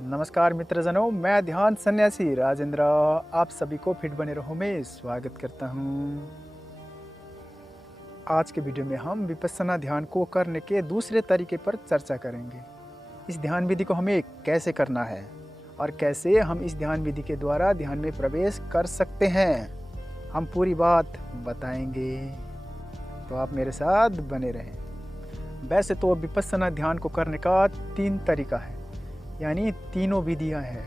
नमस्कार मित्रजनों, मैं ध्यान सन्यासी राजेंद्र आप सभी को फिट बने रहो में स्वागत करता हूँ। आज के वीडियो में हम विपश्यना ध्यान को करने के दूसरे तरीके पर चर्चा करेंगे। इस ध्यान विधि को हमें कैसे करना है और कैसे हम इस ध्यान विधि के द्वारा ध्यान में प्रवेश कर सकते हैं, हम पूरी बात बताएंगे, तो आप मेरे साथ बने रहें। वैसे तो विपश्यना ध्यान को करने का 3 तरीका है, यानी तीनों विधियां हैं।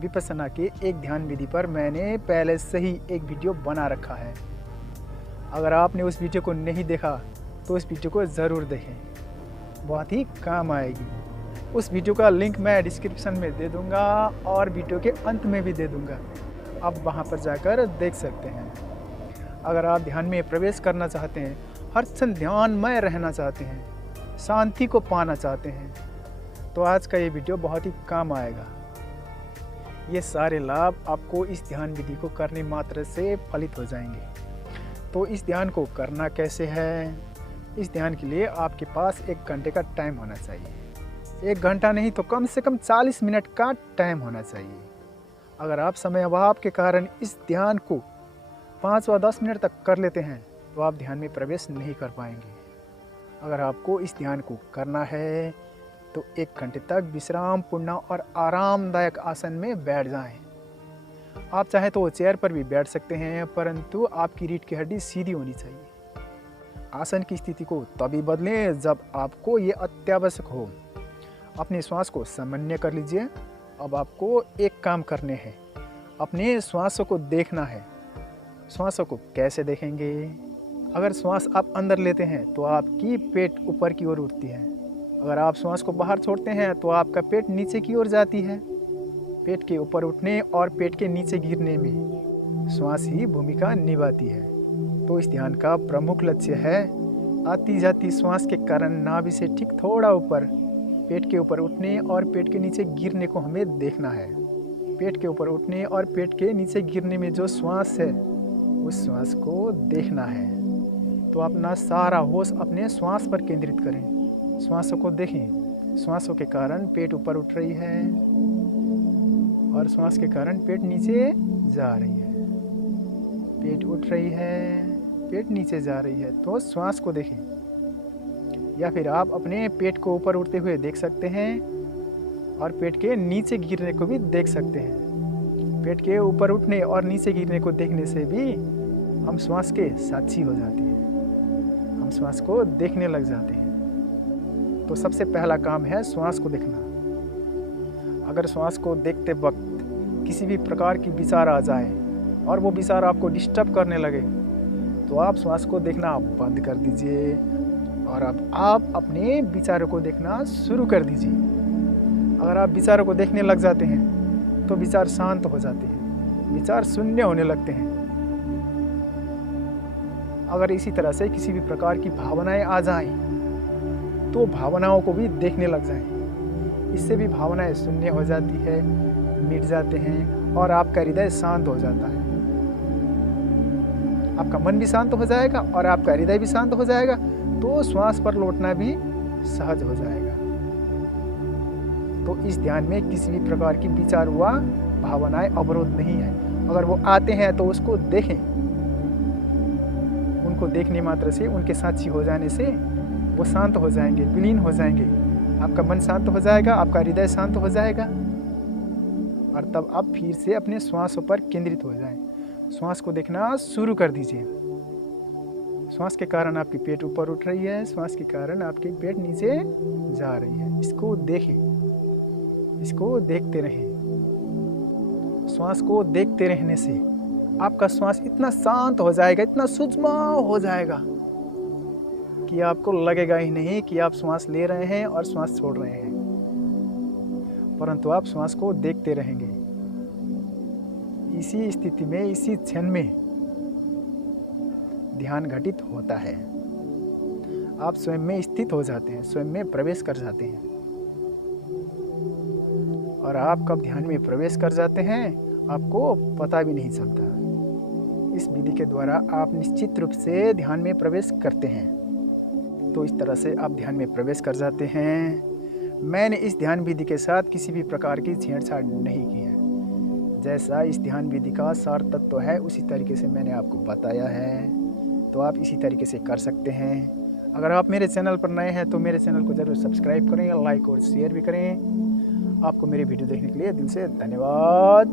विपश्यना के एक ध्यान विधि पर मैंने पहले से ही एक वीडियो बना रखा है। अगर आपने उस वीडियो को नहीं देखा तो उस वीडियो को ज़रूर देखें, बहुत ही काम आएगी। उस वीडियो का लिंक मैं डिस्क्रिप्शन में दे दूंगा और वीडियो के अंत में भी दे दूंगा, आप वहां पर जाकर देख सकते हैं। अगर आप ध्यान में प्रवेश करना चाहते हैं, हर क्षण ध्यानमय रहना चाहते हैं, शांति को पाना चाहते हैं, तो आज का ये वीडियो बहुत ही काम आएगा। ये सारे लाभ आपको इस ध्यान विधि को करने मात्र से फलित हो जाएंगे। तो इस ध्यान को करना कैसे है? इस ध्यान के लिए आपके पास 1 घंटे का टाइम होना चाहिए। 1 घंटा नहीं तो कम से कम 40 मिनट का टाइम होना चाहिए। अगर आप समय अभाव के कारण इस ध्यान को 5 व 10 मिनट तक कर लेते हैं तो आप ध्यान में प्रवेश नहीं कर पाएंगे। अगर आपको इस ध्यान को करना है तो 1 घंटे तक विश्राम पूर्ण और आरामदायक आसन में बैठ जाएं। आप चाहे तो चेयर पर भी बैठ सकते हैं, परंतु आपकी रीढ़ की हड्डी सीधी होनी चाहिए। आसन की स्थिति को तभी बदलें जब आपको ये अत्यावश्यक हो। अपने श्वास को सामान्य कर लीजिए। अब आपको एक काम करने हैं, अपने श्वासों को देखना है। श्वासों को कैसे देखेंगे? अगर श्वास आप अंदर लेते हैं तो आपकी पेट ऊपर की ओर उठती है। अगर आप श्वास को बाहर छोड़ते हैं तो आपका पेट नीचे की ओर जाती है। पेट के ऊपर उठने और पेट के नीचे गिरने में श्वास ही भूमिका निभाती है। तो इस ध्यान का प्रमुख लक्ष्य है आती जाती श्वास के कारण नाभि से ठीक थोड़ा ऊपर पेट के ऊपर उठने और पेट के नीचे गिरने को हमें देखना है। पेट के ऊपर उठने और पेट के नीचे गिरने में जो श्वास है उस श्वास को देखना है। तो अपना सारा होश अपने श्वास पर केंद्रित करें। श्वासों को देखें। श्वासों के कारण पेट ऊपर उठ रही है और श्वास के कारण पेट नीचे जा रही है। पेट उठ रही है, पेट नीचे जा रही है, तो श्वास को देखें। या फिर आप अपने पेट को ऊपर उठते हुए देख सकते हैं और पेट के नीचे गिरने को भी देख सकते हैं। पेट के ऊपर उठने और नीचे गिरने को देखने से भी हम श्वास के साक्षी हो जाते हैं, हम श्वास को देखने लग जाते हैं। तो सबसे पहला काम है श्वास को देखना। अगर श्वास को देखते वक्त किसी भी प्रकार की विचार आ जाए और वो विचार आपको डिस्टर्ब करने लगे तो आप श्वास को देखना बंद कर दीजिए और अब आप अपने विचारों को देखना शुरू कर दीजिए। अगर आप विचारों को देखने लग जाते हैं तो विचार शांत हो जाते हैं, विचार शून्य होने लगते हैं। अगर इसी तरह से किसी भी प्रकार की भावनाएं आ जाएं तो भावनाओं को भी देखने लग जाएं। इससे भी भावनाएं शून्य हो जाती है, मिट जाते हैं और आपका हृदय शांत हो जाता है। आपका मन भी शांत हो जाएगा और आपका हृदय भी शांत हो जाएगा, तो श्वास पर लौटना भी सहज हो जाएगा। तो इस ध्यान में किसी भी प्रकार की विचार हुआ भावनाएं अवरोध नहीं है। अगर वो आते हैं तो उसको देखें। उनको देखने मात्र से, उनके साक्षी हो जाने से वो शांत हो जाएंगे, विलीन हो जाएंगे। आपका मन शांत हो जाएगा, आपका हृदय शांत हो जाएगा और तब आप फिर से अपने श्वासों पर केंद्रित हो जाएं। श्वास को देखना शुरू कर दीजिए। श्वास के कारण आपकी पेट ऊपर उठ रही है, श्वास के कारण आपकी पेट नीचे जा रही है। इसको देखें, इसको देखते रहें। श्वास को देखते रहने से आपका श्वास इतना शांत हो जाएगा, इतना सूक्ष्म हो जाएगा कि आपको लगेगा ही नहीं कि आप श्वास ले रहे हैं और श्वास छोड़ रहे हैं, परंतु आप श्वास को देखते रहेंगे। इसी स्थिति में, इसी क्षण में ध्यान घटित होता है। आप स्वयं में स्थित हो जाते हैं, स्वयं में प्रवेश कर जाते हैं। और आप कब ध्यान में प्रवेश कर जाते हैं आपको पता भी नहीं चलता। इस विधि के द्वारा आप निश्चित रूप से ध्यान में प्रवेश करते हैं। तो इस तरह से आप ध्यान में प्रवेश कर जाते हैं। मैंने इस ध्यान विधि के साथ किसी भी प्रकार की छेड़छाड़ नहीं की है। जैसा इस ध्यान विधि का सार तत्व है उसी तरीके से मैंने आपको बताया है, तो आप इसी तरीके से कर सकते हैं। अगर आप मेरे चैनल पर नए हैं तो मेरे चैनल को ज़रूर सब्सक्राइब करें, लाइक और शेयर भी करें। आपको मेरे वीडियो देखने के लिए दिल से धन्यवाद।